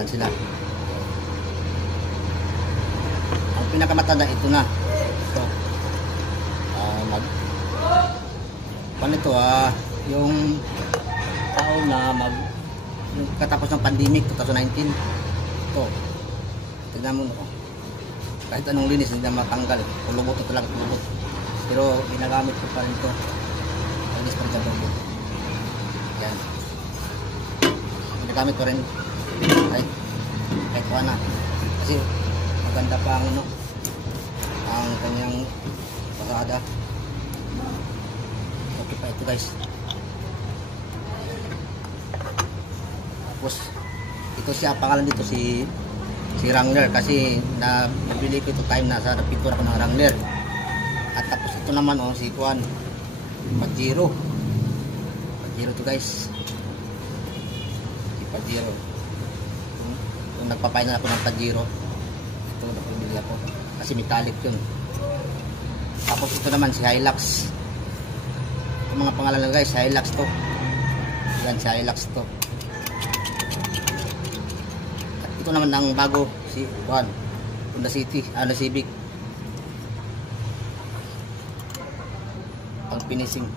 nagpapangalan sila. Ang pinakamatanda ito na. Ito. Panito yung taon na yung katapos ng pandemic 2019. Ito. Tignan mo no. Kahit anong linis hindi na matanggal. Kulubot ito lang, kulubot. Pero ginagamit ko pa rin ito. Linis pa rin sa kulubot. Yan. Ginagamit ko rin kahit na. Kasi maganda pa ang kanyang pasada. Okay pa ito guys. Tapos ito siya, pangalan dito si Wrangler kasi nabili ko ito time na sa pintura ko ng Wrangler. At tapos ito naman si Kuan Pajero to guys. Si Pajero. Kung nagpapainal ako ng Pajero, ito napamili ako kasi metallic yun. Tapos ito naman si Hilux. Yung mga pangalan lang guys, Hilux to. Yan si Hilux to. Ito naman ang bago si Juan Honda City, Civic. Pang finishing.